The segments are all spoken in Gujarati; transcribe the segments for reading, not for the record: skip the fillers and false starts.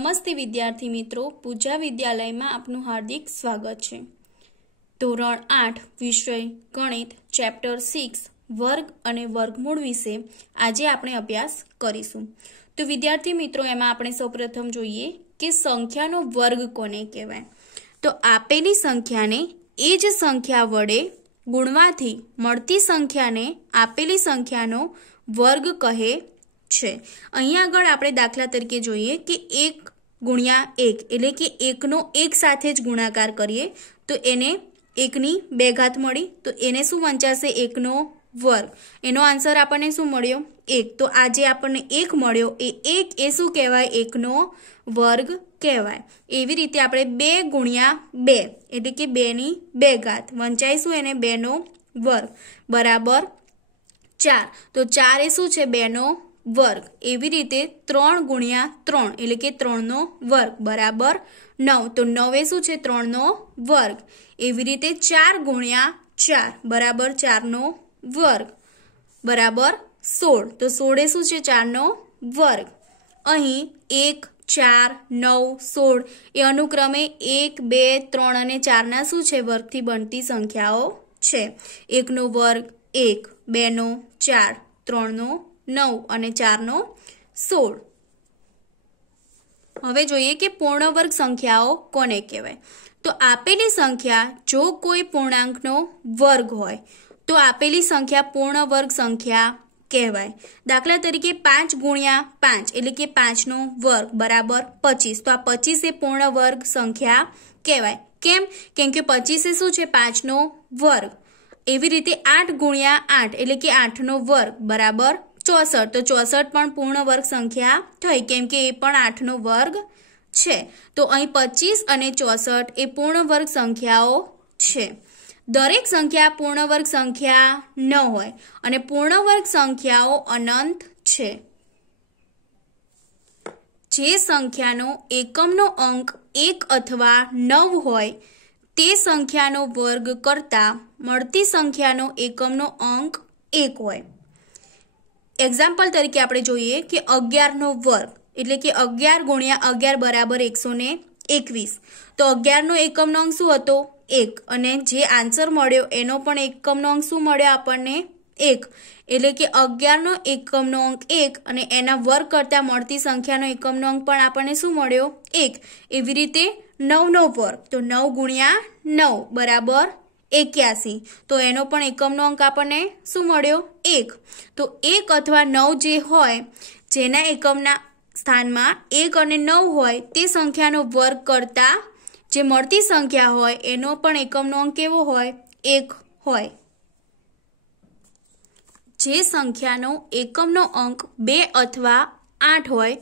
नमस्ते विद्यार्थी मित्रों, पूजा विद्यालय में आपનું हार्दिक स्वागत है। ધોરણ 8 વિષય ગણિત ચેપ્ટર 6 વર્ગ અને વર્ગમૂળ વિશે આજે આપણે અભ્યાસ કરીશું। તો વિદ્યાર્થી મિત્રો, એમાં આપણે સૌપ્રથમ જોઈએ કે સંખ્યાનો વર્ગ કોને કહેવાય। તો આપેલી સંખ્યાને એ જ સંખ્યા વડે ગુણવાથી મળતી સંખ્યાને આપેલી સંખ્યાનો વર્ગ કહે છે। અહીંયા આગળ આપણે દાખલા તરીકે જોઈએ કે 1 ગુણ્યા 1 એટલે કે 1 નો 1 સાથે જ ગુણાકાર કરીએ તો એને 1 ની 2 ઘાત મળી, તો એને શું વંચાશે 1 નો વર્ગ। એનો આન્સર આપણને શું મળ્યો 1। તો આજે આપણને 1 મળ્યો એ 1 એ શું કહેવાય 1 નો વર્ગ કહેવાય। એવી રીતે આપણે 2 ગુણ્યા 2 એટલે કે 2 ની 2 ઘાત વંચાઈશું એને 2 નો વર્ગ બરાબર 4। તો 4 એ શું છે 2 નો वर्ग। एवी रीते 3 गुणिया 3 એટલે કે 3 નો વર્ગ બરાબર 9। તો 9 એ શું છે 3 નો વર્ગ। એવી રીતે 4 ગુણિયા 4 બરાબર 4 નો વર્ગ બરાબર 16। તો 16 એ શું છે 4 નો વર્ગ। અહીં 1 4 9 16 એ અનુક્રમે 1 2 3 અને 4 ના શું છે વર્ગથી બનતી સંખ્યાઓ છે। 1 નો વર્ગ 1, 2 નો 4, 3 નો 9 અને 4 નો 16। હવે જોઈએ કે પૂર્ણ વર્ગ સંખ્યાઓ કોને કહેવાય। તો આપેલી સંખ્યા જો કોઈ પૂર્ણાંકનો વર્ગ હોય તો આપેલી સંખ્યા પૂર્ણ વર્ગ સંખ્યા કહેવાય। દાખલા તરીકે 5 ગુણ્યા 5 એટલે કે 5 નો વર્ગ બરાબર 25। તો આ 25 એ પૂર્ણ વર્ગ સંખ્યા કહેવાય। કેમ કે 25 એ શું છે 5 નો વર્ગ। એવી રીતે 8 ગુણ્યા 8 એટલે કે 8 નો વર્ગ બરાબર 64। तो 64 पण पूर्ण वर्ग संख्या थई केम के ए पण 8 नो वर्ग छे। तो अहीं 25 અને 64 ए पूर्ण वर्ग संख्याओ छे। दरेक संख्या पूर्ण वर्ग संख्या न होय अने पूर्ण वर्ग संख्याओ अनंत छे। जे संख्यानो एकमनो अंक 1 अथवा 9 होय ते संख्यानो वर्ग करता मळती संख्यानो एकमनो अंक 1 होय। एक्जाम्पल तरीके आपणे जोईए कि 11 नो वर्ग एटले कि 11 गुणिया 11 बराबर 121। तो 11 नो एकम नो अंक शुं हतो 1 अने जे आंसर मळ्यो एनो पण एकम नो अंक शुं मळ्यो आपणने 1। एटले कि 11 नो एकम नो अंक 1 अने एना वर्ग करता मळती संख्यानो एकम नो अंक पण आपणने शुं मळ्यो 1। एवी रीते 9 नो वर्ग तो 9 गुणिया 9 बराबर 81। तो एनो पण एकम नो अंक आपने शुं मळ्यो 1। तो 1 अथवा 9 जे होय जेना एकमना स्थानमा 1 અને 9 होय ते संख्यानो वर्ग करता जे मळती संख्या होय एनो पण एकमनो अंक केवो होय 1 होय। जे संख्यानो एकमनो अंक 2 अथवा 8 होय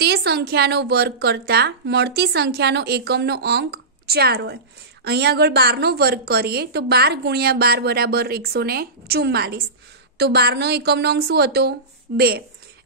ते संख्यानो वर्ग करता मळती संख्यानो एकमनो अंक 4 होय। અહીં આગળ 12 નો વર્ગ કરીએ તો 12 ગુણ્યા 12 બરાબર 144। તો 12 નો એકમનો અંક શું હતો 2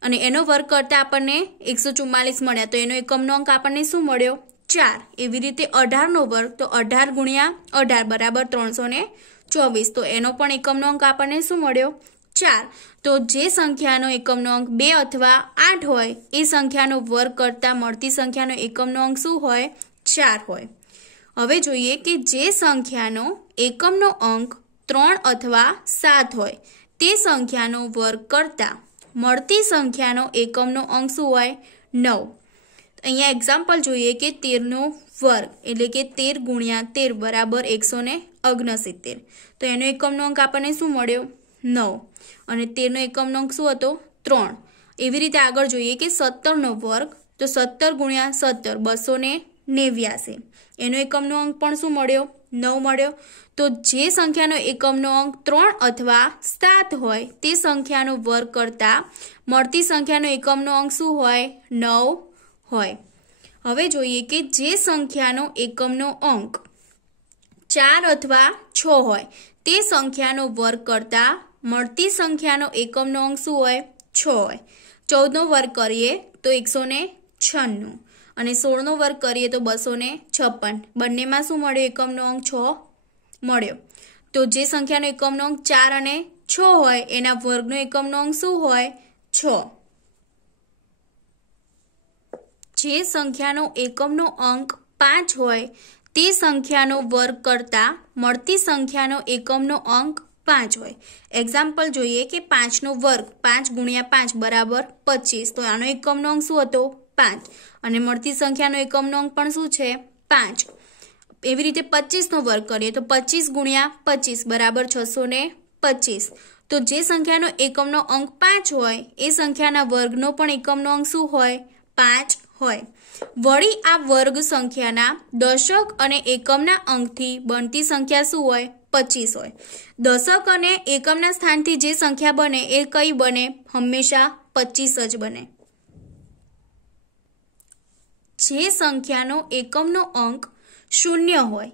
અને એનો વર્ગ કરતા આપણને 144 મળ્યા। તો એનો એકમનો અંક આપણને શું મળ્યો 4। એવી રીતે 18 નો વર્ગ તો 18 ગુણ્યા 18 બરાબર 324। તો એનો પણ એકમનો અંક આપણને શું મળ્યો 4। તો જે સંખ્યાનો એકમનો અંક 2 અથવા 8 હોય એ સંખ્યાનો વર્ગ કરતા મળતી સંખ્યાનો એકમનો અંક શું હોય 4 હોય। હવે જોઈએ કે જે સંખ્યાનો એકમનો અંક 3 અથવા 7 હોય તે સંખ્યાનો વર્ગ કરતા મળતી સંખ્યાનો એકમનો અંક શું હોય 9। અહીંયા એક્ઝામ્પલ જોઈએ કે 13 નો વર્ગ એટલે કે 13 ગુણ્યા 13 બરાબર 169। તો એનો એકમનો અંક આપણને શું મળ્યો 9 અને 13 નો એકમનો અંક શું હતો 3। એવી રીતે આગળ જોઈએ કે 17 નો વર્ગ તો 17 ગુણ્યા 17 289। એનો એકમનો અંક પણ શું મળ્યો 9 મળ્યો। તો જે સંખ્યાનો એકમનો અંક 3 અથવા 7 હોય તે સંખ્યાનો વર્ગ કરતા મળતી સંખ્યાનો એકમનો અંક શું હોય 9 હોય। હવે જોઈએ કે જે સંખ્યાનો એકમનો અંક 4 અથવા 6 હોય તે સંખ્યાનો વર્ગ કરતા મળતી સંખ્યાનો એકમનો અંક શું હોય 6 હોય। 14 નો વર્ગ કરીએ તો 196 અને 16 નો વર્ગ કરીએ તો 256। બંનેમાં શું મળ્યો એકમનો અંક 6 મળ્યો। તો જે સંખ્યાનો એકમનો અંક 4 અને 6 હોય એના વર્ગનો એકમનો અંક શું હોય 6। જે સંખ્યાનો એકમનો અંક 5 હોય તે સંખ્યાનો વર્ગ કરતા મળતી સંખ્યાનો એકમનો અંક 5 હોય. એક્ઝામ્પલ જોઈએ કે 5 નો વર્ગ 5 ગુણ્યા 5 બરાબર 25. તો આનો એકમનો અંક શું હતો? 5. અને મળતી સંખ્યાનો એકમનો અંક પણ શું છે? 5. એવી રીતે 25 નો વર્ગ કરીએ તો 25 ગુણ્યા 25 બરાબર 625. તો જે સંખ્યાનો એકમનો અંક 5 હોય એ સંખ્યાના વર્ગનો પણ એકમનો અંક શું હોય? 5 હોય. વળી આ વર્ગ સંખ્યાના દશક અને એકમના અંકથી બનતી સંખ્યા શું હોય? 25 હોય. દશક અને એકમના સ્થાનથી જે સંખ્યા બને એ કઈ બને? હંમેશા 25 જ બને. જે સંખ્યાનો એકમનો અંક 0 હોય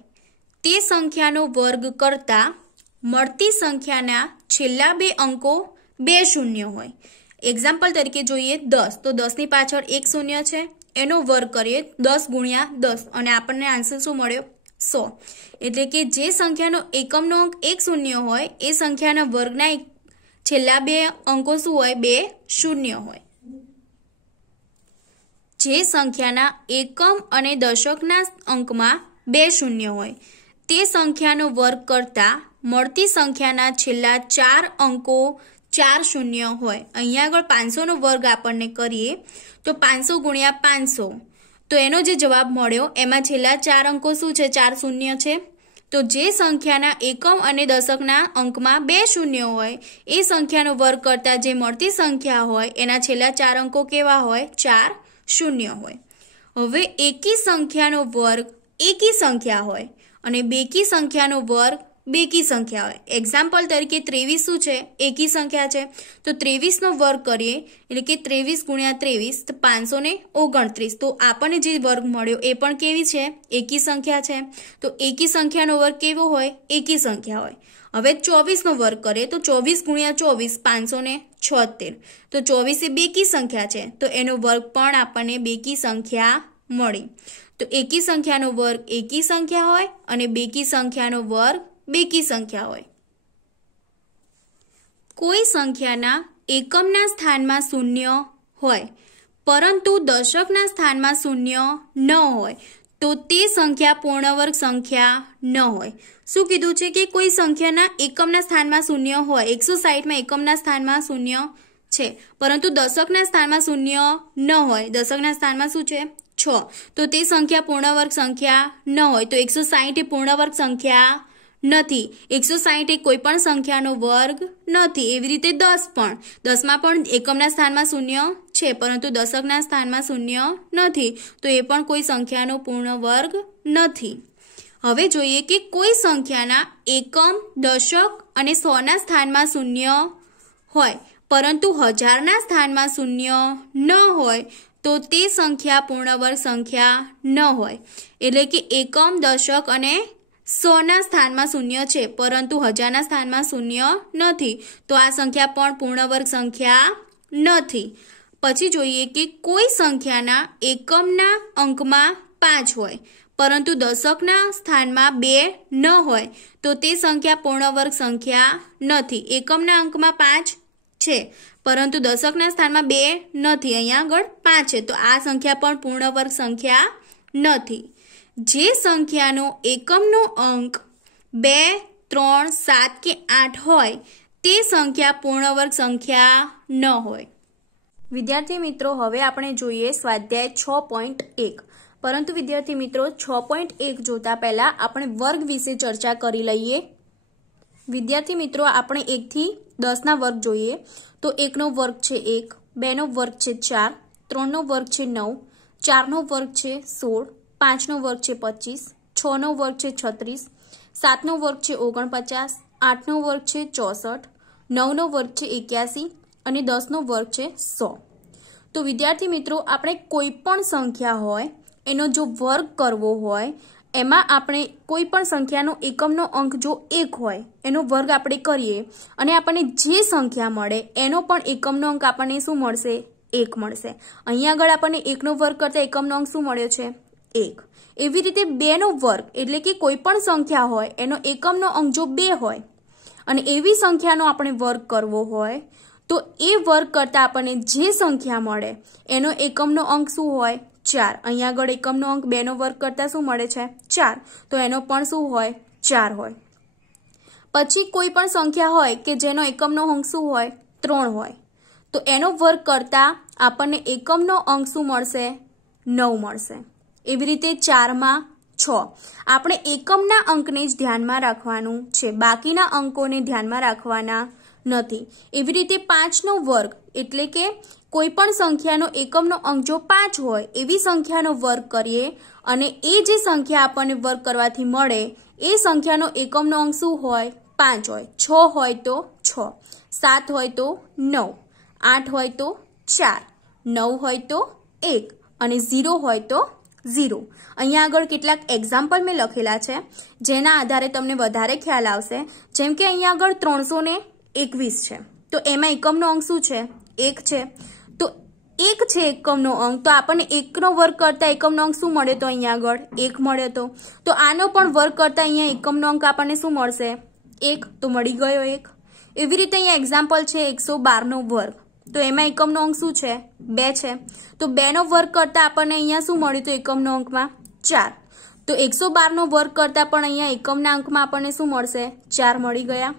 તે સંખ્યાનો વર્ગ કરતા મળતી સંખ્યાના છેલ્લા બે અંકો 2 શૂન્ય હોય. એક્ઝામ્પલ તરીકે જોઈએ 10. તો 10 ની પાછળ એક શૂન્ય છે, એનો વર્ગ કરીએ 10 ગુણ્યા 10 અને આપણને આન્સર શું મળ્યો? 100. એટલે કે જે સંખ્યાનો એકમનો અંક 1 શૂન્ય હોય એ સંખ્યાના વર્ગના છેલ્લા બે અંકો શું હોય? 2 શૂન્ય હોય. જે સંખ્યાના એકમ અને દશકના અંકમાં 2 શૂન્ય હોય તે સંખ્યાનો વર્ગ કરતા મળતી સંખ્યાના છેલ્લા 4 અંકો 4 શૂન્ય હોય. અહીંયા આગળ 500 નો વર્ગ આપણને કરીએ તો 500 ગુણ્યા 500 તો એનો જે જવાબ મળ્યો એમાં છેલ્લા 4 અંકો શું છે? 4 શૂન્ય છે. તો જે સંખ્યાના એકમ અને દશકના અંકમાં 2 શૂન્ય હોય એ સંખ્યાનો વર્ગ કરતા જે મળતી સંખ્યા હોય એના છેલ્લા 4 અંકો કેવા હોય? 4 શૂન્ય હોય. હવે એકી સંખ્યાનો વર્ગ એકી સંખ્યા હોય અને બેકી સંખ્યાનો વર્ગ બેકી સંખ્યા હોય. એક્ઝામ્પલ તરીકે 23 શું છે? એકી સંખ્યા છે. તો 23 નો વર્ગ કરીએ એટલે કે 23 ગુણ્યા 23 તો 529. તો આપણને જે વર્ગ મળ્યો એ પણ કેવી છે? એકી સંખ્યા છે. તો એકી સંખ્યાનો વર્ગ કેવો હોય? એકી સંખ્યા હોય. હવે 24 નો વર્ગ કરીએ તો 24 ગુણ્યા 24 576. તો 24 એ બેકી સંખ્યા છે તો એનો વર્ગ પણ આપણને બેકી સંખ્યા મળી. તો એકી સંખ્યાનો વર્ગ એકી સંખ્યા હોય અને બેકી સંખ્યાનો વર્ગ બેકી સંખ્યા હોય. કોઈ સંખ્યાના એકમના સ્થાનમાં 0 હોય પરંતુ દશકના સ્થાનમાં 0 ન હોય તો તે સંખ્યા પૂર્ણવર્ગ સંખ્યા ન હોય. શું કીધું છે કે કોઈ સંખ્યાના એકમના સ્થાનમાં 0 હોય, 160 માં એકમના સ્થાનમાં 0 છે પરંતુ દશકના સ્થાનમાં 0 ન હોય. દશકના સ્થાનમાં શું છે? 6. તો તે સંખ્યા પૂર્ણવર્ગ સંખ્યા ન હોય. તો 160 એ પૂર્ણવર્ગ સંખ્યા નથી. 160 એ કોઈ પણ સંખ્યાનો વર્ગ નથી. એવી રીતે 10 પણ 10 માં પણ એકમના સ્થાનમાં 0 છે પરંતુ દશકના સ્થાનમાં 0 નથી. તો એ પણ કોઈ સંખ્યાનો પૂર્ણ વર્ગ નથી. હવે જોઈએ કે કોઈ સંખ્યાના એકમ, દશક અને 100 ના સ્થાનમાં 0 હોય પરંતુ 1000 ના સ્થાનમાં 0 ન હોય તો તે સંખ્યા પૂર્ણવર્ગ સંખ્યા ન હોય. એટલે કે એકમ, દશક અને 100 ના સ્થાનમાં 0 છે પરંતુ 1000 ના સ્થાનમાં 0 નથી. તો આ સંખ્યા પણ પૂર્ણવર્ગ સંખ્યા નથી. પછી જોઈએ કે કોઈ સંખ્યાના એકમના અંકમાં 5 હોય પરંતુ દશકના સ્થાનમાં 2 ન હોય તો તે સંખ્યા પૂર્ણવર્ગ સંખ્યા નથી. એકમના અંકમાં 5 છે પરંતુ દશકના સ્થાનમાં 2 નથી. અહીંયા આગળ 5 છે તો આ સંખ્યા પણ પૂર્ણવર્ગ સંખ્યા નથી. જે સંખ્યાનો એકમનો અંક 2, 3, 7 કે 8 હોય તે સંખ્યા પૂર્ણવર્ગ સંખ્યા ન હોય. વિદ્યાર્થી મિત્રો હવે આપણે જોઈએ સ્વાધ્યાય 6.1. પરંતુ વિદ્યાર્થી મિત્રો 6.1 જોતા પહેલા આપણે વર્ગ વિશે ચર્ચા કરી લઈએ. વિદ્યાર્થી મિત્રો આપણે 1 થી 10 ના વર્ગ જોઈએ તો 1 નો વર્ગ છે 1, 2 નો વર્ગ છે 4, 3 નો વર્ગ છે 9, 4 નો વર્ગ છે 16, 5 નો વર્ગ છે 25, 6 નો વર્ગ છે 36, 7 નો વર્ગ છે 49, 8 નો વર્ગ છે 64, 9 નો વર્ગ છે 81 અને 10 નો વર્ગ છે 100. તો વિદ્યાર્થી મિત્રો આપણે કોઈ પણ સંખ્યા હોય એનો જો વર્ગ કરવો હોય એમાં આપણે કોઈ પણ સંખ્યાનો એકમનો અંક જો 1 હોય એનો વર્ગ આપણે કરીએ અને આપણને જે સંખ્યા મળે એનો પણ એકમનો અંક આપણને શું મળશે? 1 મળશે. અહીંયા આગળ આપણને 1 નો વર્ગ કરતા એકમનો અંક શું મળ્યો છે? 1. એવી રીતે 2 નો વર્ગ એટલે કે કોઈ પણ સંખ્યા હોય એનો એકમનો અંક જો 2 હોય અને એવી સંખ્યાનો આપણે વર્ગ કરવો હોય તો એ વર્ગ કરતા આપણને જે સંખ્યા મળે એનો એકમનો અંક શું હોય? 4 અહીંયા આગળ એકમનો અંક 2 નો વર્ગ કરતા શું મળે છે 4 તો એનો પણ શું હોય 4 હોય પછી કોઈ પણ સંખ્યા હોય કે જેનો એકમનો અંક શું હોય 3 હોય તો એનો વર્ગ કરતા આપણને એકમનો અંક શું મળશે 9 મળશે એવી રીતે 4 માં 6 આપણે એકમના અંકને જ ધ્યાનમાં રાખવાનું છે બાકીના અંકોને ધ્યાનમાં રાખવાના નથી એવી રીતે 5 નો વર્ગ એટલે કે કોઈ પણ સંખ્યાનો એકમનો અંક જો 5 હોય એવી સંખ્યાનો વર્ગ કરીએ અને એ જે સંખ્યા આપણને વર્ગ કરવાથી મળે એ સંખ્યાનો એકમનો અંક શું હોય 5 હોય 6 હોય તો 6 7 હોય તો 9 8 હોય તો 4 9 હોય તો 1 અને 0 હોય તો 0 અહીંયા આગળ કેટલાક એક્ઝામ્પલ મેં લખેલા છે જેના આધારે તમને વધારે ખ્યાલ આવશે જેમ કે અહીંયા આગળ 321 છે તો એમાં એકમનો અંક શું છે 1 છે તો 1 છે એકમનો અંક તો આપણને 1 નો વર્ગ કરતા એકમનો અંક શું મળે તો અહીંયા આગળ 1 મળ્યો તો આનો પણ વર્ગ કરતા અહીંયા એકમનો અંક આપણને શું મળશે 1 તો મળી ગયો 1 એવી રીતે અહીંયા એક્ઝામ્પલ છે 112 નો વર્ગ તો એમાં એકમનો અંક શું છે 2 છે તો 2 નો વર્ગ કરતા આપણને અહીંયા શું મળ્યું તો એકમનો અંકમાં 4 તો 112 નો વર્ગ કરતા પણ અહીંયા એકમના અંકમાં આપણને શું મળશે 4 મળી ગયા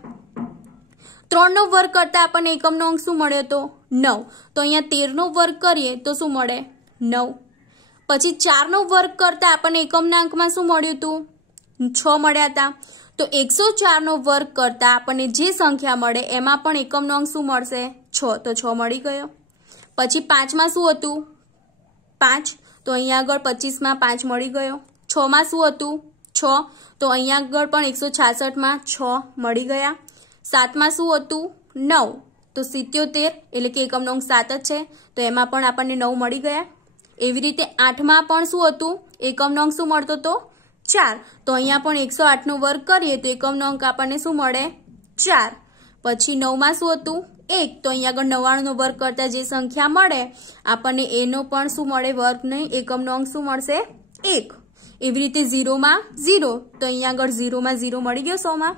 3 નો વર્ગ કરતા આપણને એકમનો અંક શું મળ્યો તો 9 તો અહીંયા 13 નો વર્ગ કરીએ તો શું મળે 9 પછી 4 નો વર્ગ કરતા આપણને એકમના અંકમાં શું મળ્યું હતું 6 મળ્યા હતા તો 104 નો વર્ગ કરતા આપણને જે સંખ્યા મળે એમાં પણ એકમનો અંક શું મળશે 6 તો 6 મળી ગયો પછી 5 માં શું હતું 5 તો અહીંયા આગળ 25 માં 5 મળી ગયો 6 માં શું હતું 6 તો અહીંયા આગળ પણ 166 માં 6 મળી ગયા 7 માં શું હતું 9 તો 77 એટલે કે એકમનો અંક 7 જ છે તો એમાં પણ આપણને 9 મળી ગયા એવી રીતે 8 માં પણ શું હતું એકમનો અંક શું મળતો તો 4 તો અહીંયા પણ 108 નો વર્ગ કરીએ તો એકમનો અંક આપણને શું મળે 4 પછી 9 માં શું હતું 1 તો અહીંયા આગળ 99 નો વર્ગ કરતા જે સંખ્યા મળે આપણને એનો પણ શું મળે વર્ગ નહીં એકમનો અંક શું મળશે 1 એવી રીતે 0 માં 0 તો અહીંયા આગળ 0 માં 0 મળી ગયો 100 માં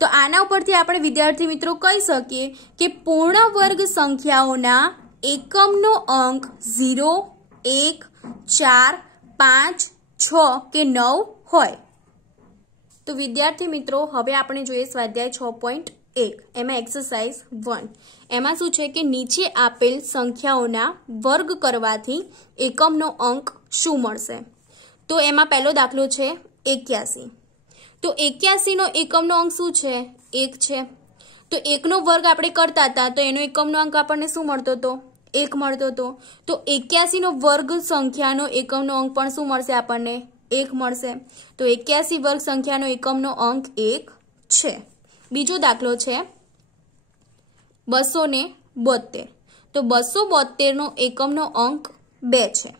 તો આના ઉપરથી આપણે વિદ્યાર્થી મિત્રો કહી શકીએ કે પૂર્ણ વર્ગ સંખ્યાઓના એકમનો અંક 0 1 4 5 6 કે 9 હોય તો વિદ્યાર્થી મિત્રો હવે આપણે જોઈએ સ્વાધ્યાય 6.1 એમાં એક્સરસાઇઝ 1 એમાં શું છે કે નીચે આપેલ સંખ્યાઓના વર્ગ કરવાથી એકમનો અંક શું મળશે તો એમાં પહેલો દાખલો છે 81 તો 81 નો એકમનો અંક શું છે 1 છે તો 1 નો વર્ગ આપણે કરતા હતા તો એનો એકમનો અંક આપણને શું મળતો હતો 1 મળતો હતો તો 81 નો વર્ગ સંખ્યાનો એકમનો અંક પણ શું મળશે આપણને 1 મળશે તો 81 વર્ગ સંખ્યાનો એકમનો અંક 1 છે બીજો દાખલો છે 272 તો 272 નો એકમનો અંક 2 છે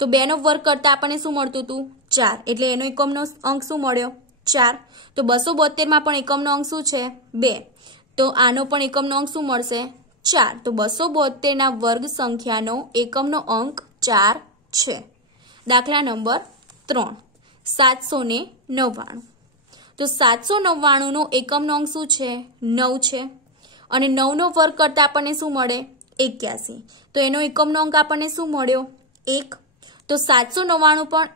તો 2 નો વર્ગ કરતા આપણને શું મળતું હતું 4 એટલે એનો એકમનો અંક શું મળ્યો 4 તો 272 માં પણ એકમનો અંક શું છે 2 તો આનો પણ એકમનો અંક શું મળશે 4 તો 272 ના વર્ગ સંખ્યાનો એકમનો અંક 4 છે દાખલા નંબર 3 799 તો 799 નો એકમનો અંક શું છે 9 છે અને 9 નો વર્ગ કરતા આપણને શું મળે 81 તો એનો એકમનો અંક આપણને શું મળ્યો 1 તો 799 પણ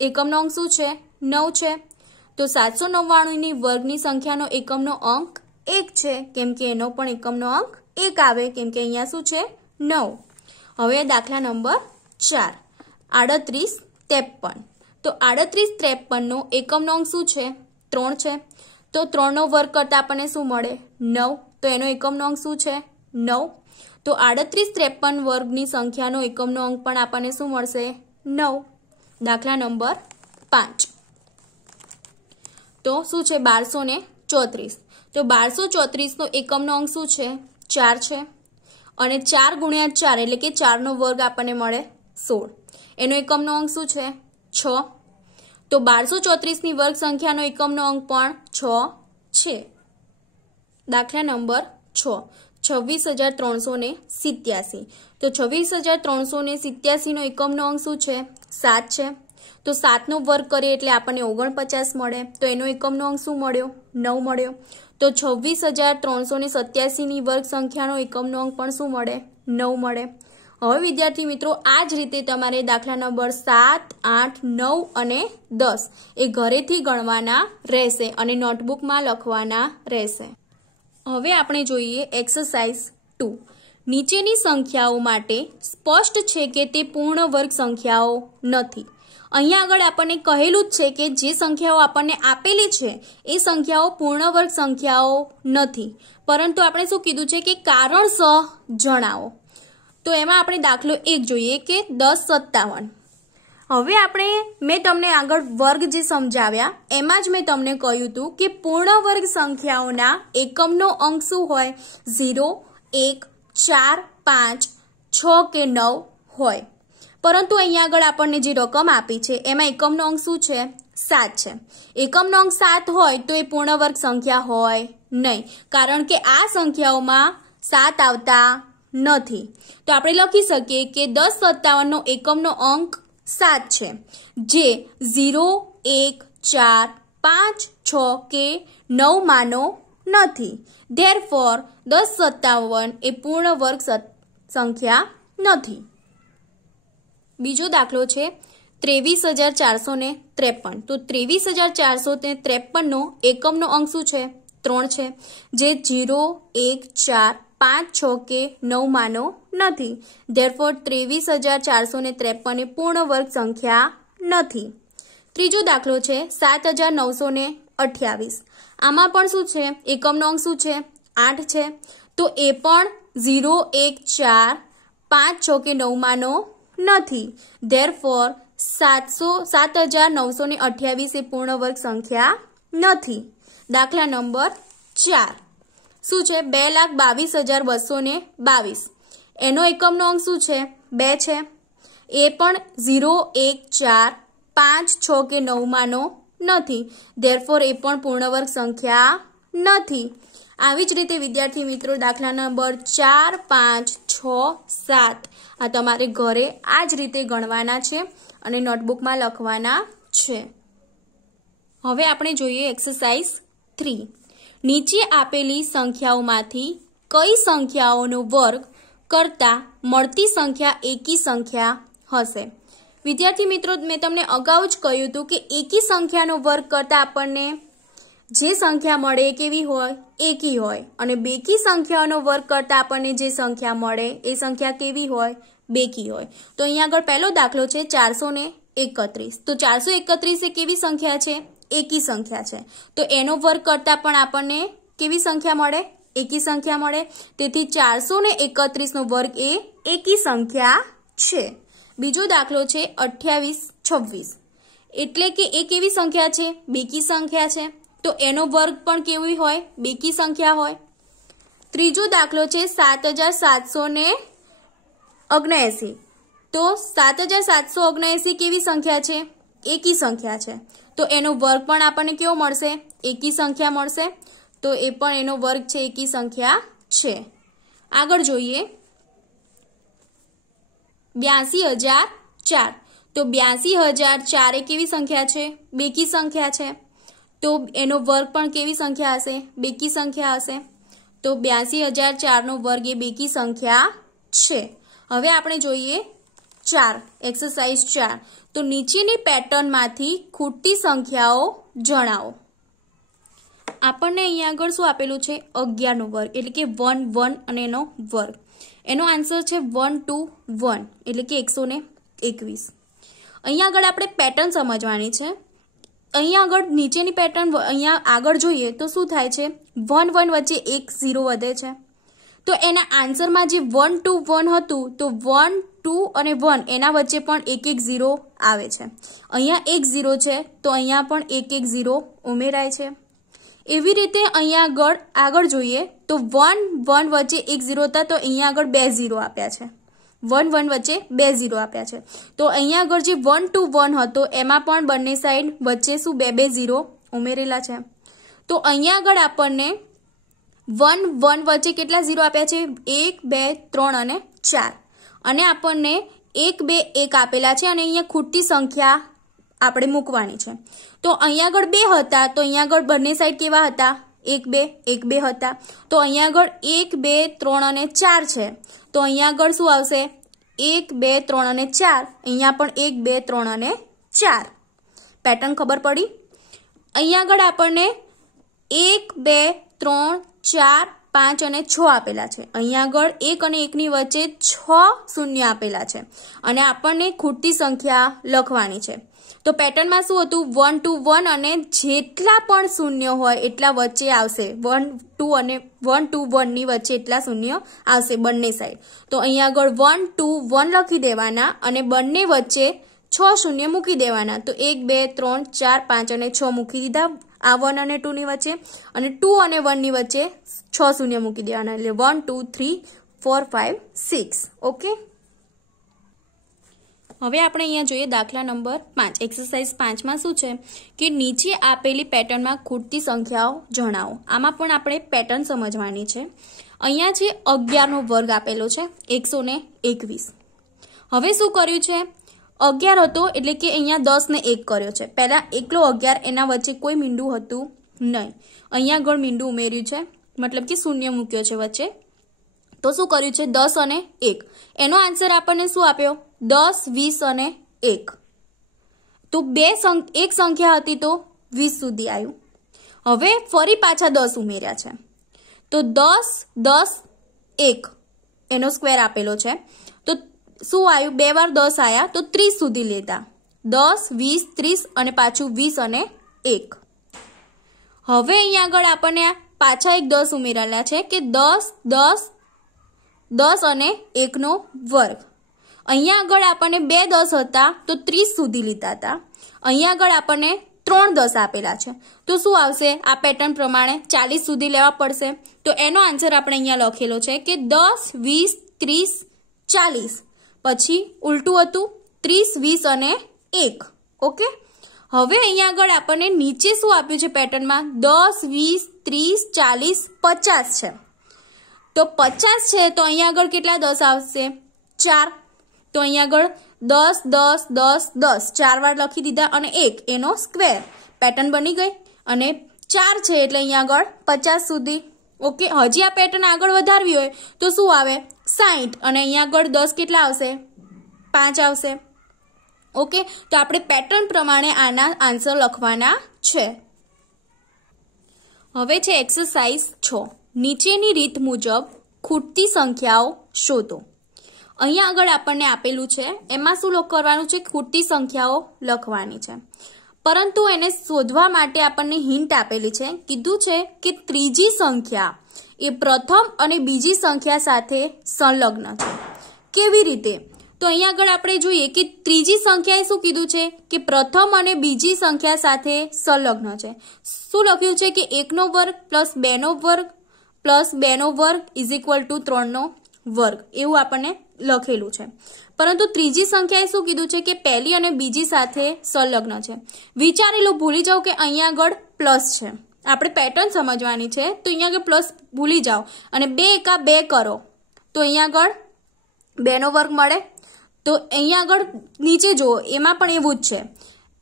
એકમનો અંક શું છે 9 છે તો 799 ની વર્ગની સંખ્યાનો એકમનો અંક 1 છે કેમ કે એનો પણ એકમનો અંક 1 આવે કેમ કે અહીંયા શું છે 9 હવે દાખલા નંબર 4 38 53 તો 38 53 નો એકમનો અંક શું છે 3 છે તો 3 નો વર્ગ કરતા આપણને શું મળે 9 તો એનો એકમનો અંક શું છે 9 તો 38 53 વર્ગની સંખ્યાનો એકમનો અંક પણ આપણને શું મળશે 9 દાખલા નંબર 5 તો શું છે 1234 તો 1234 નો એકમનો અંક શું છે 4 છે અને 4 ગુણ્યા 4 એટલે કે 4 નો વર્ગ આપણને મળે 16 એનો એકમનો અંક શું છે 6 તો 1234 ની વર્ગ સંખ્યાનો એકમનો અંક પણ 6 છે દાખલા નંબર 6 26387 તો 26387 નો એકમનો અંક શું છે 7 છે તો 7 નો વર્ગ કરીએ એટલે આપણને 49 મળે તો એનો એકમનો અંક શું મળ્યો 9 મળ્યો તો 26387 ની વર્ગ સંખ્યાનો એકમનો અંક પણ શું મળે 9 મળે હવે વિદ્યાર્થી મિત્રો આ જ રીતે તમારે દાખલા નંબર 7, 8, 9 અને 10 એ ઘરેથી ગણવાના રહેશે અને નોટબુકમાં લખવાના રહેશે. હવે આપણે જોઈએ એક્સરસાઇઝ 2. નીચેની સંખ્યાઓ માટે સ્પષ્ટ છે કે તે પૂર્ણ વર્ગ સંખ્યાઓ નથી. અહીંયા આગળ આપણને કહેલું જ છે કે જે સંખ્યાઓ આપણને આપેલી છે એ સંખ્યાઓ પૂર્ણ વર્ગ સંખ્યાઓ નથી, પરંતુ આપણે શું કીધું છે કે કારણસર જણાવો. તો એમાં આપણે દાખલો 1 જોઈએ કે 10 57. હવે મેં તમને આગળ વર્ગ જે સમજાવ્યા એમાં જ મેં તમને કહ્યું હતું કે પૂર્ણ વર્ગ સંખ્યાઓના એકમનો અંક શું હોય? 0, 1, 4, 5, 6 કે 9 હોય. પરંતુ અહીંયા આગળ આપણને જે રકમ આપી છે એમાં એકમનો અંક શું છે? 7 છે. એકમનો અંક 7 હોય તો એ પૂર્ણ વર્ગ સંખ્યા હોય નહીં, કારણ કે આ સંખ્યાઓમાં 7 આવતા નથી. તો આપણે લખી શકીએ કે 10 57 નો એકમનો અંક 7 છે, જે 0, 1, 4, 5, 6 કે 9 માનો નથી. ધેરફોર 10 57 એ પૂર્ણ વર્ગ સંખ્યા નથી. બીજો દાખલો છે 23,453. તો 23,453 નો એકમનો અંક શું છે? 3 છે, જે 0, 1, 4, 5, 6 કે 9 માનો નથી. ધેરફોર 23,453 એ પૂર્ણ વર્ગ સંખ્યા નથી. ત્રીજો દાખલો છે 7,928. આમાં પણ શું છે? એકમનો અંક શું છે? 8 છે. તો એ પણ 0, 1, 4, 5, 6 કે 9 માનો નથી. ધેરફોર 7,928 એ પૂર્ણ વર્ગ સંખ્યા નથી. દાખલા નંબર 4 શું છે? 2,22,222. એનો એકમનો અંક શું છે? 2 છે. એ પણ 0, 1, 4, 5, 6 કે 9 માનો નથી. ધેરફોર એ પણ પૂર્ણ વર્ગ સંખ્યા નથી. આવી જ રીતે વિદ્યાર્થી મિત્રો દાખલા નંબર 4, 5, 6, 7 આ તમારે ઘરે આ જ રીતે ગણવાના છે અને નોટબુકમાં લખવાના છે. હવે આપણે જોઈએ એક્સરસાઇઝ 3. નીચે આપેલી સંખ્યાઓમાંથી કઈ સંખ્યાઓનો વર્ગ કરતા મળતી સંખ્યા એકી સંખ્યા હશે? વિદ્યાર્થી મિત્રો મેં તમને અગાઉ જ કહ્યું હતું કે એકી સંખ્યાનો વર્ગ કરતા આપણને જે સંખ્યા મળે એ કેવી હોય? એકી હોય. અને બેકી સંખ્યાઓનો વર્ગ કરતા આપણને જે સંખ્યા મળે એ સંખ્યા કેવી હોય? બેકી હોય. તો અહીંયા આગળ પહેલો દાખલો છે 431. તો 431 એ કેવી સંખ્યા છે? એકી સંખ્યા છે. તો એનો વર્ગ કરતા પણ આપણને કેવી સંખ્યા મળે? એકી સંખ્યા મળે. તેથી 431 નો વર્ગ એ એકી સંખ્યા છે. બીજો દાખલો છે 2826. એટલે કે એ કેવી સંખ્યા છે? બેકી સંખ્યા છે. તો એનો વર્ગ પણ કેવી હોય? બેકી સંખ્યા હોય. ત્રીજો દાખલો છે 7,779. તો 7,779 કેવી સંખ્યા છે? એકી સંખ્યા છે. તો એનો વર્ગ પણ આપણને કેવો મળશે? એકી સંખ્યા મળશે. તો એ પણ એનો વર્ગ છે એકી સંખ્યા છે. આગળ જોઈએ 82,004. તો 82,004 એ કેવી સંખ્યા છે? બેકી સંખ્યા છે. તો એનો વર્ગ પણ કેવી સંખ્યા હશે? બેકી સંખ્યા હશે. તો 82,004 નો વર્ગ એ બેકી સંખ્યા છે. હવે આપણે જોઈએ 4 એક્સરસાઇઝ 4. તો નીચેની પેટર્નમાંથી ખૂટતી સંખ્યાઓ જણાવો. આપણને અહીંયા આગળ શું આપેલું છે? 11 નો વર્ગ એટલે કે 1 1 અને એનો વર્ગ. એનો આન્સર છે 1 2 1 એટલે કે 121. અહીંયા આગળ આપણે પેટર્ન સમજવાની છે. અહીંયા આગળ નીચેની પેટર્ન અહીંયા આગળ જોઈએ તો શું થાય છે? 1 1 વચ્ચે 1 0 વધે છે. તો એના આન્સરમાં જે 1 2 1 હતું તો 1 2 અને 1 એના વચ્ચે પણ 1 1 0 આવે છે. અહીંયા 1 0 છે તો અહીંયા પણ 1 1 0 ઉમેરાય છે. એવી રીતે અહીંયા આગળ જોઈએ તો 1 1 વચ્ચે 1 0 હતા તો અહીંયા આગળ 2 0 આપ્યા છે. 1 1 વચ્ચે 2 0 આપ્યા છે. તો અહીંયા આગળ જે 1 2 1 હતો એમાં પણ બંને સાઈડ વચ્ચે શું 2 2 0 ઉમેરેલા છે. તો અહીંયા આગળ આપણને 1 1 વચ્ચે કેટલા 0 આપ્યા છે? 1 2 3 અને 4. અને આપણને 1 2 1 આપેલા છે અને અહીંયા ખૂટતી સંખ્યા આપણે મૂકવાની છે. તો અહીંયા આગળ 2 હતા તો અહીંયા આગળ બંને સાઈડ કેવા હતા? 1 2 1 2 હતા. તો અહીંયા આગળ 1 2 3 અને 4 છે. તો અહીંયા આગળ શું આવશે? 1 2 3 અને 4 અહીંયા પણ 1 2 3 અને 4 પેટર્ન ખબર પડી। અહીંયા આગળ આપણને 1 2 3 4 5 અને 6 આપેલા છે। અહીંયા આગળ 1 અને 1 ની વચ્ચે 6 શૂન્ય આપેલા છે અને આપણને ખૂટતી સંખ્યા લખવાની છે। તો પેટર્નમાં શું હતું 1 2 1 અને જેટલા પણ શૂન્ય હોય એટલા વચ્ચે આવશે 1 2 અને 1 2 1 ની વચ્ચે એટલા શૂન્ય આવશે બંને સાઈડ। તો અહીંયા આગળ 1 2 1 લખી દેવાના અને બંને વચ્ચે 6 શૂન્ય મૂકી દેવાના। તો 1 2 3 4 5 અને 6 મૂકી દીધા આ 1 અને 2 ની વચ્ચે અને 2 અને 1 ની વચ્ચે 6 શૂન્ય મૂકી દેવાના એટલે 1 2 3 4 5 6 ઓકે। હવે આપણે અહીંયા જોઈએ દાખલા નંબર 5 એક્સરસાઇઝ 5 માં શું છે કે નીચે આપેલી પેટર્નમાં ખૂટતી સંખ્યાઓ જણાવો। આમાં પણ આપણે પેટર્ન સમજવાની છે। અહીંયા છે 11 નો વર્ગ આપેલો છે 121। હવે શું કર્યું છે 11 હતો એટલે કે અહીંયા 10 ને 1 કર્યો છે। પહેલા એકલો 11 એના વચ્ચે કોઈ મીંડું હતું નહીં। અહીંયા આગળ મીંડું ઉમેર્યું છે મતલબ કે શૂન્ય મૂક્યો છે વચ્ચે। તો શું કર્યું છે 10 અને 1 એનો આન્સર આપણને શું આપ્યો 10 20 અને 1। તો એક સંખ્યા હતી તો 20 સુધી આવ્યું। હવે ફરી પાછા 10 ઉમેર્યા છે તો 10 10 1 એનો સ્ક્વેર આપેલો છે। તો શું આવ્યું 2 વાર 10 આયા તો 30 સુધી લેતા 10 20 30 અને પાછું 20 અને 1। હવે અહીંયા આગળ આપણને પાછા એક 10 ઉમેરેલા છે કે 10 10 10 અને 1 નો વર્ગ। અહીંયા આગળ આપણને 2 10 હતા તો 30 સુધી લીધા હતા। અહીંયા આગળ આપણને 3 10 આપેલા છે તો શું આવશે આ પેટર્ન પ્રમાણે 40 સુધી લેવા પડશે। તો એનો આન્સર આપણે અહીંયા લખેલો છે કે 10 20 30 40 પછી ઉલટું હતું 30 20 અને 1 ઓકે। હવે અહીંયા આગળ આપણને નીચે શું આપ્યું છે પેટર્નમાં 10 20 30 40 50 છે તો 50 છે તો અહીંયા આગળ કેટલા 10 આવશે 4। તો અહીંયા આગળ 10 10 10 10 4 વાર લખી દીધા અને 1 એનો સ્ક્વેર પેટર્ન બની ગઈ અને 4 છે એટલે અહીંયા આગળ 50 સુધી ઓકે। હજી આ પેટર્ન આગળ વધારવી હોય તો શું આવે 60 અને અહીંયા આગળ 10 કેટલા આવશે 5 આવશે ઓકે। તો આપણે પેટર્ન પ્રમાણે આના આન્સર લખવાના છે। હવે છે એક્સરસાઇઝ 6 નીચેની રીત મુજબ ખૂટતી સંખ્યાઓ શોધો। અહીંયા આગળ આપણને આપેલું છે એમાં શું કરવાનું છે ખૂટતી સંખ્યાઓ લખવાની છે પરંતુ એને શોધવા માટે આપણને હિન્ટ આપેલી છે। કીધું છે કે ત્રીજી સંખ્યા એ પ્રથમ અને બીજી સંખ્યા સાથે સંલગ્ન છે। કેવી રીતે તો અહીંયા આગળ આપણે જોઈએ કે ત્રીજી સંખ્યાએ શું કીધું છે કે પ્રથમ અને બીજી સંખ્યા સાથે સંલગ્ન છે। શું લખ્યું છે કે 1 નો વર્ગ પ્લસ 2 નો વર્ગ પ્લસ 2 નો વર્ગ ઇઝ ઇક્વલ ટુ 3 નો વર્ગ એવું આપણને લખેલું છે પરંતુ ત્રીજી સંખ્યાએ શું કીધું છે કે પહેલી અને બીજી સાથે સંલગ્ન છે। વિચારેલો ભૂલી જાઓ કે અહીંયા આગળ પ્લસ છે આપણે પેટર્ન સમજવાની છે તો અહીંયા આગળ પ્લસ ભૂલી જાઓ અને 2 એકા 2 કરો તો અહીંયા આગળ 2 નો વર્ગ મળે। તો અહીંયા આગળ નીચે જુઓ એમાં પણ એવું જ છે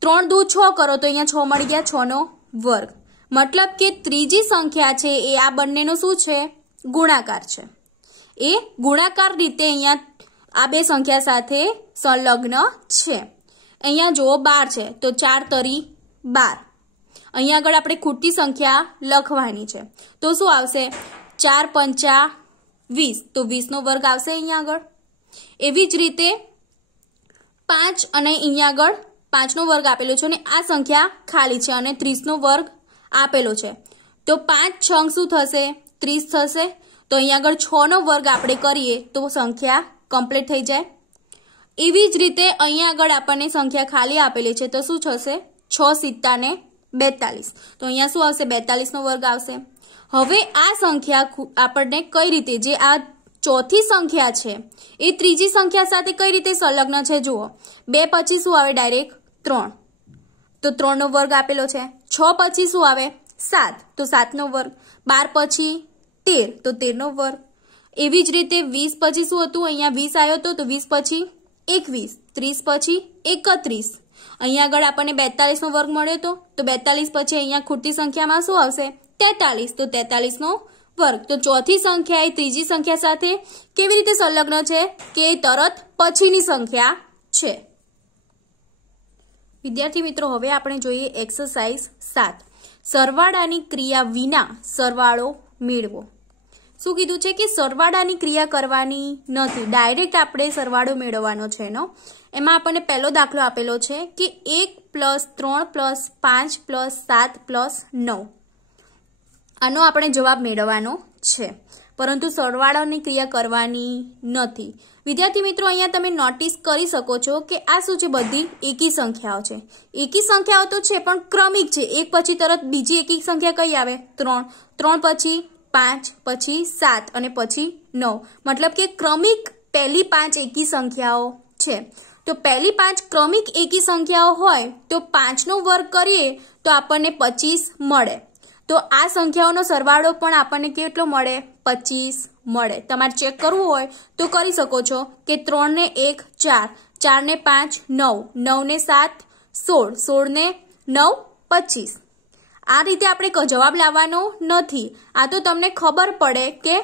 3 દુ 6 કરો તો અહીંયા 6 મળી ગયા 6 નો વર્ગ મતલબ કે ત્રીજી સંખ્યા છે એ આ બંનેનો શું છે ગુણાકાર છે। એ ગુણાકાર રીતે અહીંયા આ બે સંખ્યા સાથે સંલગ્ન છે। અહીંયા જુઓ 12 છે તો 4 તરી 12 અહીંયા આગળ આપણે ખૂટતી સંખ્યા લખવાની છે તો શું આવશે 4 પંચા 20 તો 20 નો વર્ગ આવશે અહીંયા આગળ। એવી જ રીતે 5 અને અહીંયા આગળ 5 નો વર્ગ આપેલો છે અને આ સંખ્યા ખાલી છે અને 30 નો વર્ગ આપેલો છે તો 5 6 શું થશે 30 થશે। તો અહીંયા આગળ 6 નો વર્ગ આપણે કરીએ તો સંખ્યા કમ્પ્લીટ થઈ જાય। એવી જ રીતે અહીંયા આગળ આપણને સંખ્યા ખાલી આપેલી છે તો શું થશે 6 સિત્તા ને 42 તો અહીંયા શું આવશે 42 નો વર્ગ આવશે। હવે આ સંખ્યા આપણને કઈ રીતે જે આ ચોથી સંખ્યા છે એ ત્રીજી સંખ્યા સાથે કઈ રીતે સંલગ્ન છે જુઓ 2 પછી શું આવે ડાયરેક્ટ 3 તો 3 નો વર્ગ આપેલો છે। 6 પછી શું આવે 7 તો 7 નો વર્ગ 12 પછી 13 તો 13 નો વર્ગ। એવી જ રીતે 20 પછી શું હતું અહીંયા 20 આવ્યો હતો તો 20 પછી 21 30 પછી 31 અહીંયા આગળ આપણને 42 નો વર્ગ મળ્યો હતો તો 42 પછી અહીંયા ખૂટતી સંખ્યામાં શું આવશે 43 તો 43 નો વર્ગ। તો ચોથી સંખ્યા એ ત્રીજી સંખ્યા સાથે કેવી રીતે સંલગ્ન છે કે તરત પછીની સંખ્યા છે। વિદ્યાર્થી મિત્રો, હવે આપણે જોઈએ એક્સરસાઇઝ 7, સરવાળાની ક્રિયા વિના સરવાળો મેળવો। શું કીધું છે કે સરવાળાની ક્રિયા કરવાની નથી, ડાયરેક્ટ આપણે સરવાળો મેળવવાનો છે એનો। એમાં આપણને પહેલો દાખલો આપેલો છે કે 1 + 3 + 5 + 7 + 9, આનો આપણે જવાબ મેળવવાનો છે, પરંતુ સરવાળાની ક્રિયા કરવાની નથી। વિદ્યાર્થી મિત્રો, અહીંયા તમે નોટિસ કરી શકો છો કે આ શું છે, બધી એકી સંખ્યાઓ છે। એકી સંખ્યાઓ તો છે પણ ક્રમિક છે, એક પછી તરત બીજી એકી સંખ્યા કઈ આવે, 3, 3 પછી 5, પછી 7 અને પછી 9, મતલબ કે ક્રમિક પહેલી 5 એકી સંખ્યાઓ છે। તો પહેલી 5 ક્રમિક એકી સંખ્યાઓ હોય તો 5નો વર્ગ કરીએ તો આપણને 25 મળે। તો આ સંખ્યાઓનો સરવાળો પણ આપણને કેટલો મળે, 25 મળે। તમારે ચેક કરવું હોય તો કરી શકો છો કે 3 ને 1 4, 4 ને 5 9, 9 ને 7 16, 16 ને 9 25। આ રીતે આપણે જવાબ લાવવાનો નથી, આ તો તમને ખબર પડે કે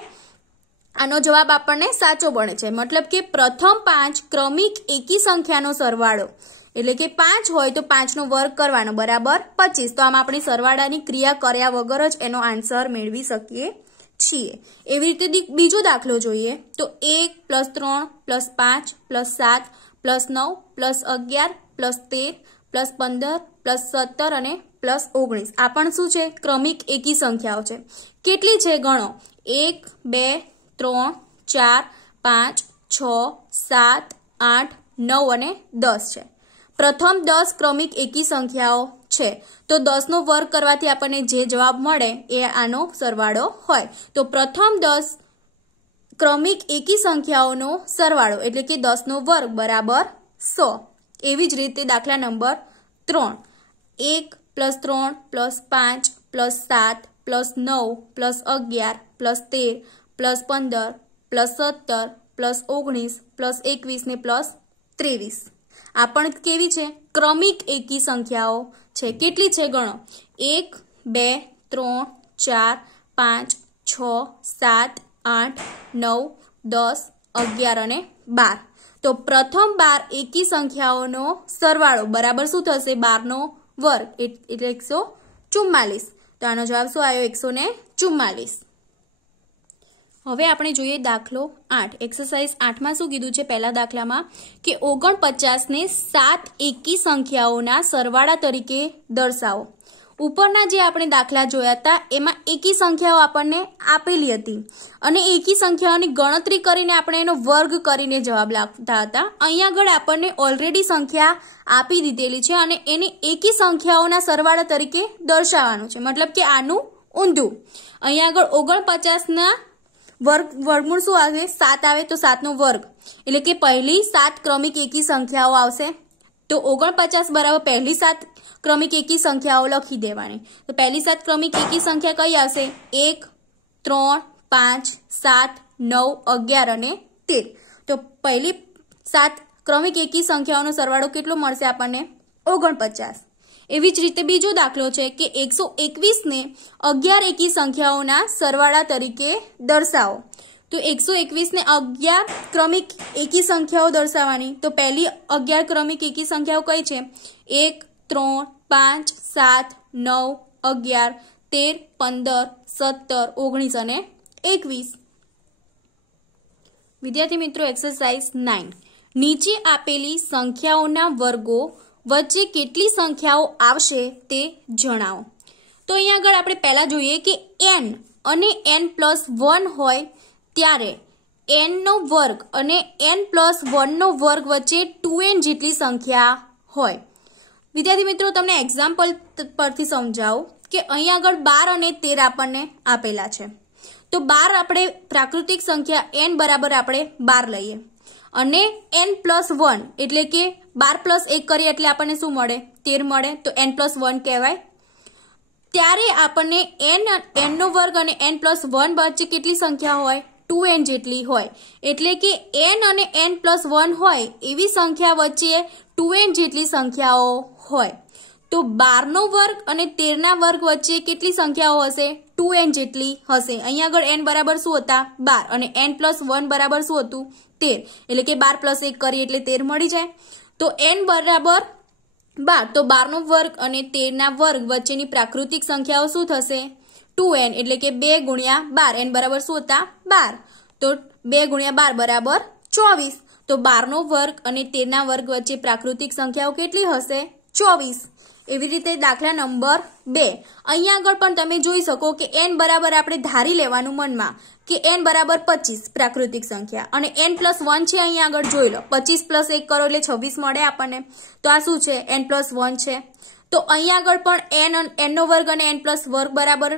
આનો જવાબ આપણને સાચો બને છે। મતલબ કે પ્રથમ 5 ક્રમિક એકી સંખ્યાનો સરવાળો એટલે કે 5 હોય તો 5નો વર્ગ કરવાનો બરાબર 25। તો આમાં આપણે સરવાળાની ક્રિયા કર્યા વગર જ એનો આન્સર મેળવી શકીએ છીએ। એવી રીતે બીજો દાખલો જોઈએ તો 1 + 3 + 5 + 7 + 9 + 11 + 13 + 15 + 17 અને +19, આ પણ શું છે, ક્રમિક એકી સંખ્યાઓ છે। કેટલી છે ગણો, 1 2 3 4 5 6 7 8 9 અને 10 છે। પ્રથમ 10 ક્રમિક એકી સંખ્યાઓ છે, તો 10નો વર્ગ કરવાથી આપણને જે જવાબ મળે એ આનો સરવાળો હોય। તો પ્રથમ 10 ક્રમિક એકી સંખ્યાઓનો સરવાળો એટલે કે 10નો વર્ગ બરાબર 100। એવી જ રીતે દાખલા નંબર 3, 1 + 3 + 5 + 7 + 9 + 11 + 13 + 15 + 17 + 19 + 21 ને +23, આ પણ કેવી છે, ક્રમિક એકી સંખ્યાઓ છે। કેટલી છે ગણો, 1 2 3 4 5 6 7 8 9 10 11 અને 12। તો પ્રથમ 12 એકી સંખ્યાઓનો સરવાળો બરાબર શું થશે, 12નો વર્ગ એટલે 144। તો આનો જવાબ શું આવ્યો, 144। હવે આપણે જોઈએ દાખલો 8, એક્સરસાઇઝ 8માં શું કીધું છે, પહેલા દાખલામાં કે 49 ને 7 એકી સંખ્યાઓના સરવાળા તરીકે દર્શાવો। ઉપરના જે આપણે દાખલા જોયા હતા એમાં એકી સંખ્યાઓ આપણને આપેલી હતી અને એકી સંખ્યાઓની ગણતરી કરીને આપણે એનો વર્ગ કરીને જવાબ લાવતા હતા। અહીંયા આગળ આપણને ઓલરેડી સંખ્યા આપી દીધેલી છે અને એને એકી સંખ્યાઓના સરવાળા તરીકે દર્શાવવાનું છે, મતલબ કે આનું ઊંધું। અહીંયા આગળ 49ના વર્ગમૂળ શું આવે, 7 આવે તો 7નો વર્ગ એટલે કે પહેલી 7 ક્રમિક એકી સંખ્યાઓ આવશે। તો 49 બરાબર પહેલી 7 ક્રમિક એકી સંખ્યાઓ લખી દેવાની। તો પહેલી 7 ક્રમિક એકી સંખ્યા કઈ આવશે, 1 3 5 7 9 11 અને 13। તો પહેલી 7 ક્રમિક એકી સંખ્યાઓનો સરવાળો કેટલો મળશે આપણને, 49। એવી જ રીતે બીજો દાખલો છે કે 121 ને 11 એકી સંખ્યાઓના સરવાળા તરીકે દર્શાવો। તો 121 ને 11 ક્રમિક એકી સંખ્યાઓ દર્શાવવાની। તો પહેલી 11 ક્રમિક એકી સંખ્યાઓ કઈ છે, 1 3 5 7 9 11 13 15 17 19 અને 21। વિદ્યાર્થી મિત્રો, એક્સરસાઇઝ 9, નીચે આપેલી સંખ્યાઓના વર્ગો વચ્ચે કેટલી સંખ્યાઓ આવશે તે જણાવો। તો અહીંયા આગળ આપણે પહેલા જોઈએ કે n અને n+1 હોય ત્યારે n નો વર્ગ અને n+1નો વર્ગ વચ્ચે 2n જેટલી સંખ્યા હોય। વિદ્યાર્થી મિત્રો, તમને એક્ઝામ્પલ પરથી સમજાવું કે અહીંયા આગળ 12 અને 13 આપણને આપેલા છે। તો 12 આપણે પ્રાકૃતિક સંખ્યા n બરાબર આપણે 12 લઈએ અને n+1 એટલે કે 12 + 1 કરીએ એટલે આપણને શું મળે, 13 મળે, તો n+1 કહેવાય। ત્યારે આપણને n નો વર્ગ અને n+1 વચ્ચે કેટલી સંખ્યા હોય, 2n જેટલી હોય। એટલે કે n અને n+1 હોય એવી સંખ્યા વચ્ચે 2n જેટલી સંખ્યાઓ હોય। તો 12નો વર્ગ અને 13ના વર્ગ વચ્ચે કેટલી સંખ્યાઓ હશે? 2n જેટલી હશે. અહીંયા આગળ n બરાબર શું હતા? 12 અને n પ્લસ 1 બરાબર શું હતું? 13. એટલે કે 12 પ્લસ 1 કરીએ એટલે 13 મળી જાય. તો n બરાબર 12. તો 12નો વર્ગ અને 13ના વર્ગ વચ્ચેની પ્રાકૃતિક સંખ્યાઓ શું થશે? 2n એટલે કે 2 ગુણ્યા 12. n બરાબર શું હતા? 12. તો 2 ગુણ્યા 12 બરાબર 24. તો 12નો વર્ગ અને 13ના વર્ગ વચ્ચે પ્રાકૃતિક સંખ્યાઓ કેટલી હશે? 24. એવી રીતે દાખલા નંબર 2. અહીંયા આગળ પણ તમે જોઈ શકો કે n બરાબર આપણે ધારી લેવાનું મનમાં કે n બરાબર 25 પ્રાકૃતિક સંખ્યા અને n પ્લસ 1 છે. અહીંયા આગળ જોઈ લો 25 પ્લસ 1 કરો એટલે 26 મળે આપણને. તો આ શું છે? n પ્લસ 1 છે. તો અહીંયા આગળ પણ n નો વર્ગ અને n પ્લસ વર્ગ બરાબર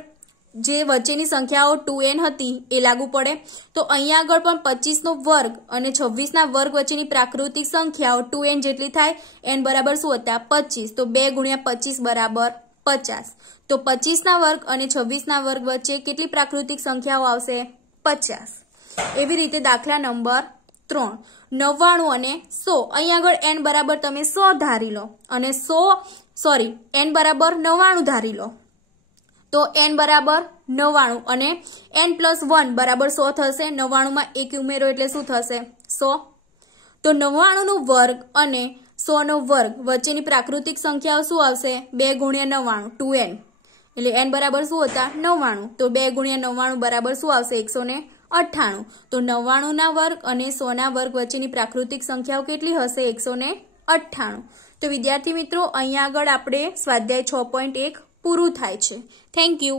જે વચ્ચેની સંખ્યાઓ 2n હતી એ લાગુ પડે. તો અહીંયા આગળ પણ 25નો વર્ગ અને 26ના વર્ગ વચ્ચેની પ્રાકૃતિક સંખ્યાઓ 2n જેટલી થાય. n બરાબર શું હતા? 25. તો 2 ગુણ્યા 25 બરાબર 50. તો 25ના વર્ગ અને 26ના વર્ગ વચ્ચે કેટલી પ્રાકૃતિક સંખ્યાઓ આવશે? 50. એવી રીતે દાખલા નંબર 3. 99 અને 100. અહીંયા આગળ n બરાબર તમે 100 ધારી લો અને n બરાબર 99 ધારી લો. તો n બરાબર 99 અને n પ્લસ 1 બરાબર 100 થશે. 99માં 1 ઉમેરો એટલે શું થશે? 100. તો 99નો વર્ગ અને 100નો વર્ગ વચ્ચેની પ્રાકૃતિક સંખ્યાઓ શું આવશે? 2 ગુણ્યા 99 2n. એટલે n બરાબર શું હતા? 99. તો 2 ગુણ્યા 99 બરાબર શું આવશે? 198. તો 99ના વર્ગ અને 100ના વર્ગ વચ્ચેની પ્રાકૃતિક સંખ્યાઓ કેટલી હશે? 198. તો વિદ્યાર્થી મિત્રો અહીંયા આગળ આપણે સ્વાધ્યાય 6.1 પૂરું થાય છે. Thank you.